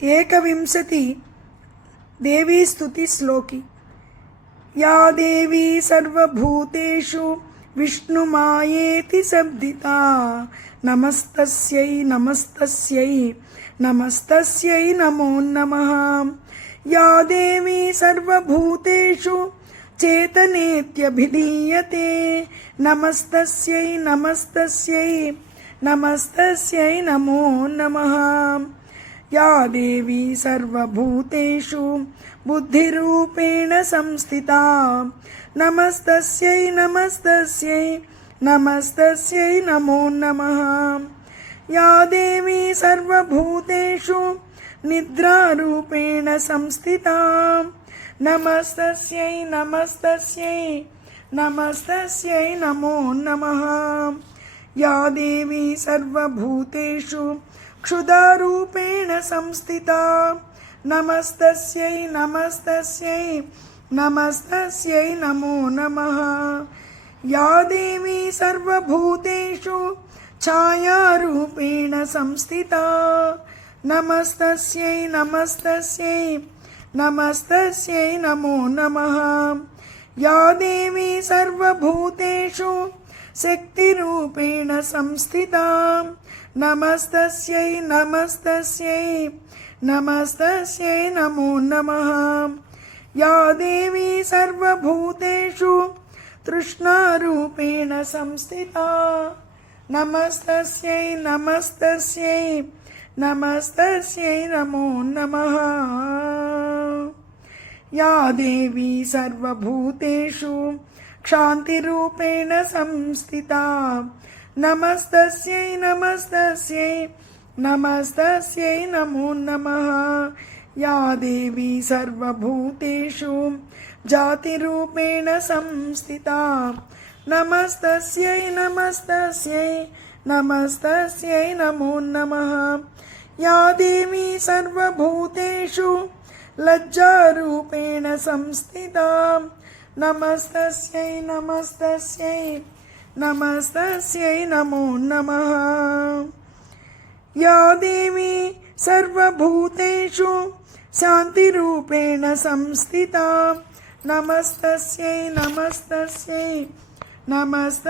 एकविंशति देवी स्तुति श्लोकी। या देवी सर्वभूतेषु विष्णुमायेति शब्दिता नमस्तस्यै नमस्तस्यै नमस्तस्यै नमो नमः। या देवी सर्वभूतेषु चेतनेत्यभिधीयते नमस्तस्यै नमस्तस्यै नमस्तस्यै नमो नमः। या देवी सर्वभूतेषु बुद्धिरूपेण संस्थिता नमस्तस्यै नमस्तस्यै नमस्तस्यै नमो नमः। या देवी सर्वभूतेषु निद्रारूपेण संस्थिता नमस्तस्यै नमस्तस्यै नमस्तस्यै नमो नमः। या देवी सर्वभूतेषु क्षुधारूपेण संस्थिता नमस्तस्यै नमस्तस्यै नमस्तस्यै नमो नमः। या देवी सर्वभूतेषु छायारूपेण संस्थिता नमस्तस्यै नमस्तस्यै नमस्तस्यै नमो नमः। या देवी सर्वभूतेषु शक्तिरूपेण संस्थिता नमस्तस्यै नमस्तस्यै नमस्तस्यै नमो नमः। या देवी सर्वभूतेषु तृष्णारूपेण संस्थिता नमस्तस्यै नमस्तस्यै नमस्तस्यै नमो नमः। या देवी सर्वभूतेषु क्षान्तिरूपेण संस्थिता नमस्तस्यै नमस्तस्यै नमस्तस्यै नमो नमः। या देवी सर्वभूतेषु जातिरूपेण संस्थिता नमस्तस्यै नमस्तस्यै नमस्तस्यै नमो नमः। या देवी सर्वभूतेषु लज्जारूपेण संस्थिता नमस्तस्यै नमस्तस्यै नमस्तस्यै नमो नमः। या देवी सर्वभूतेषु शान्तिरूपेण संस्थिता नमस्तस्यै नमस्तस्यै नमस्त